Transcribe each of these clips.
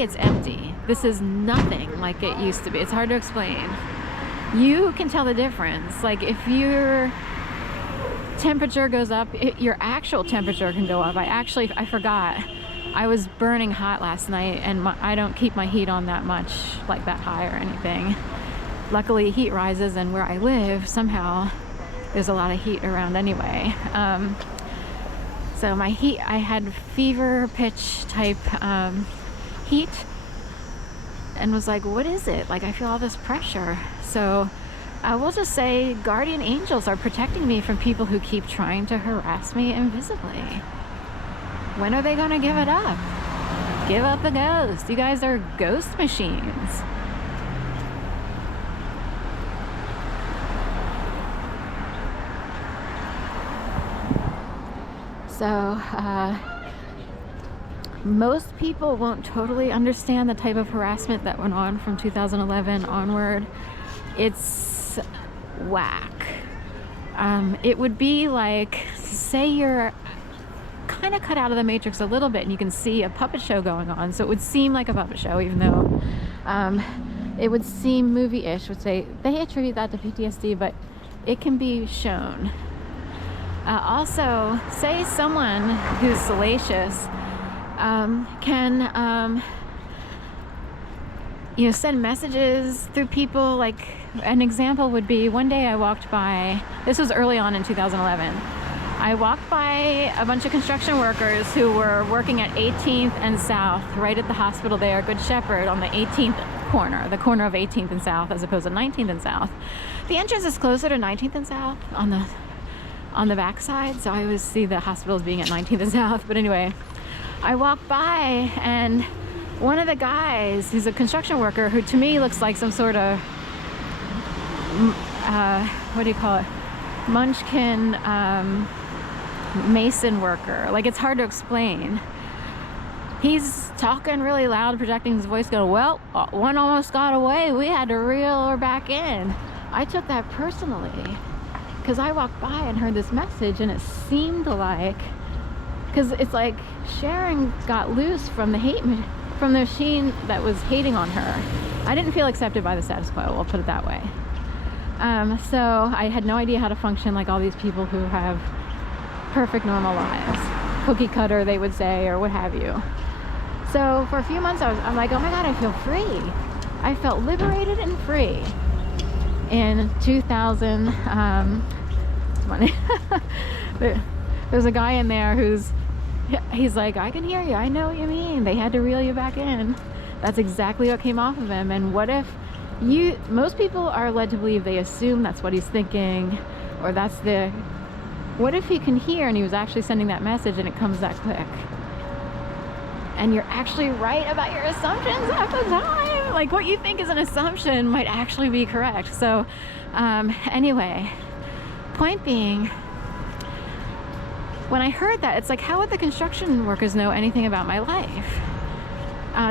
say it's empty. This is nothing like it used to be. It's hard to explain. You can tell the difference. Like if your temperature goes up, your actual temperature can go up. I forgot. I was burning hot last night, and I don't keep my heat on that much, like that high or anything. Luckily, heat rises, and where I live, somehow there's a lot of heat around anyway. So my heat, I had fever pitch type heat, and was like, what is it? Like, I feel all this pressure. So we'll just say guardian angels are protecting me from people who keep trying to harass me invisibly. When are they gonna give it up? Give up the ghost. You guys are ghost machines. So, most people won't totally understand the type of harassment that went on from 2011 onward. It's whack. It would be like, say you're kind of cut out of the matrix a little bit and you can see a puppet show going on. So it would seem like a puppet show, even though it would seem movie-ish. Would say they attribute that to PTSD, but it can be shown. Also, say someone who's salacious can send messages through people. Like an example would be, one day I walked by, this was early on in 2011, I walked by a bunch of construction workers who were working at 18th and South, right at the hospital there, Good Shepherd, on the 18th corner, the corner of 18th and South as opposed to 19th and South. The entrance is closer to 19th and South on the back side, so I always see the hospitals being at 19th and South. But anyway, I walked by, and one of the guys, who's a construction worker, who to me looks like some sort of what do you call it, munchkin mason worker. Like, it's hard to explain. He's talking really loud, projecting his voice, going, well, one almost got away, we had to reel her back in. I took that personally, because I walked by and heard this message, and it seemed like, because it's like Sharon got loose from the machine that was hating on her. I didn't feel accepted by the status quo, we'll put it that way. So I had no idea how to function like all these people who have perfect normal lives, cookie cutter they would say, or what have you. So for a few months I'm like, oh my god, I feel free. I felt liberated and free. In 2000, funny. There's a guy in there he's like, I can hear you, I know what you mean, they had to reel you back in. That's exactly what came off of him. And what if most people are led to believe, they assume that's what he's thinking, or what if he can hear and he was actually sending that message and it comes that quick? And you're actually right about your assumptions half the time. Like, what you think is an assumption might actually be correct. So anyway, point being, when I heard that, it's like, how would the construction workers know anything about my life?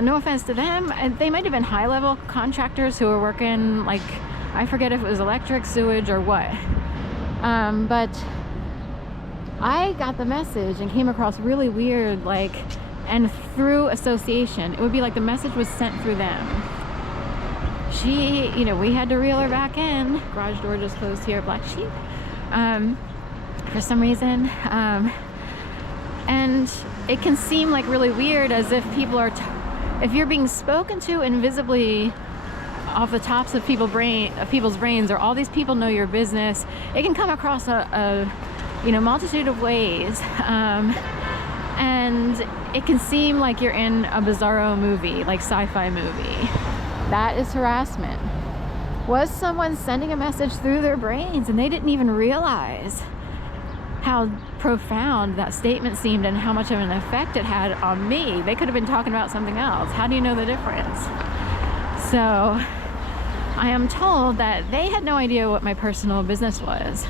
No offense to them, they might have been high-level contractors who were working, like, I forget if it was electric, sewage, or what. But I got the message and came across really weird, like, and through association. It would be like the message was sent through them. We had to reel her back in. Garage door just closed here, black sheep. For some reason. And it can seem like really weird, as if people are, if you're being spoken to invisibly off the tops of people's brains, or all these people know your business. It can come across a multitude of ways. And it can seem like you're in a bizarro movie, like sci-fi movie. That is harassment. Was someone sending a message through their brains and they didn't even realize how profound that statement seemed and how much of an effect it had on me? They could have been talking about something else. How do you know the difference? So I am told that they had no idea what my personal business was.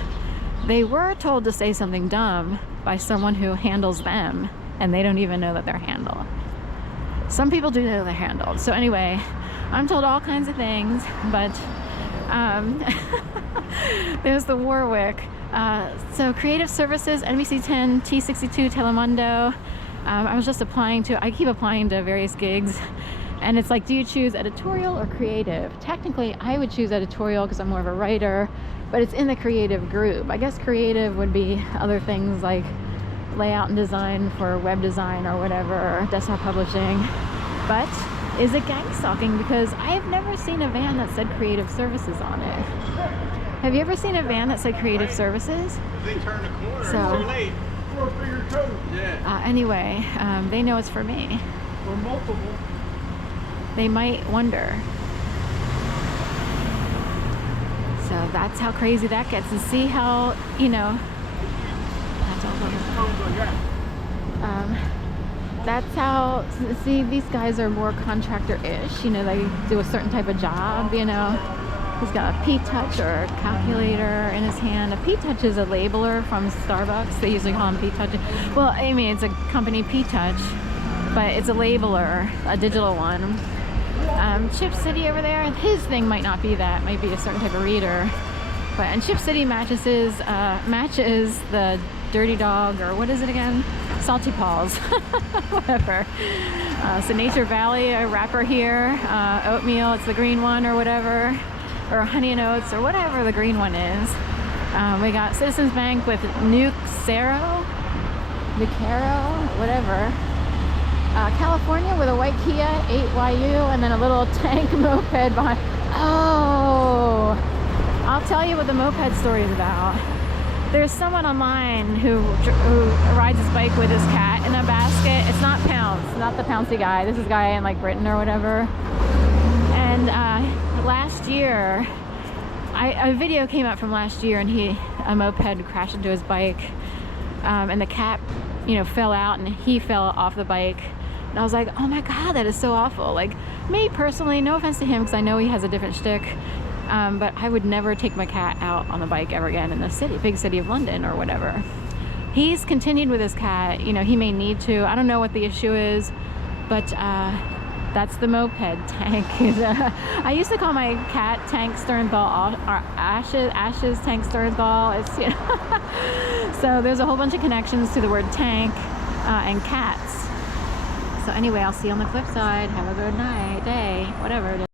They were told to say something dumb by someone who handles them, and they don't even know that they're handled. Some people do know they're handled. So anyway, I'm told all kinds of things, but there's the Warwick. So creative services, NBC 10, T62, Telemundo. I was just I keep applying to various gigs, And it's like, do you choose editorial or creative? Technically, I would choose editorial because I'm more of a writer, but it's in the creative group. I guess creative would be other things like layout and design for web design or whatever, or desktop publishing. But is it gang stalking? Because I have never seen a van that said creative services on it. Have you ever seen a van that said creative services? They turn the corner. So, it's too late. For a code. Yeah. Anyway, they know it's for me. Or multiple. They might wonder. So that's how crazy that gets. And see how, you know, that's how, see, these guys are more contractor-ish. You know, they do a certain type of job, you know. He's got a P-Touch or a calculator in his hand. A P-Touch is a labeler from Starbucks. They usually call them P-Touch. Well, I mean, it's a company P-Touch, but it's a labeler, a digital one. Chip City over there, his thing might not be that. It might be a certain type of reader. But, and Chip City matches the Dirty Dog, or what is it again? Salty Paws. Whatever. So Nature Valley, a wrapper here. Oatmeal, it's the green one or whatever. Or Honey and Oats, or whatever the green one is. We got Citizens Bank with Nucero, whatever. California with a white Kia 8YU and then a little tank moped behind. Oh, I'll tell you what the moped story is about. There's someone online who rides his bike with his cat in a basket. It's not Pounce, not the Pouncey guy. This is a guy in like Britain or whatever. And last year, a video came out from last year, and a moped crashed into his bike, and the cat, you know, fell out, and he fell off the bike. And I was like, oh my God, that is so awful. Like, me personally, no offense to him, because I know he has a different shtick, but I would never take my cat out on the bike ever again in the city, big city of London or whatever. He's continued with his cat. You know, he may need to. I don't know what the issue is, but that's the moped Tank. I used to call my cat Tank Stearnsball, or Ashes Tank Stearnsball. It's, you know. So there's a whole bunch of connections to the word tank and cats. So anyway, I'll see you on the flip side. Have a good night, day, whatever it is.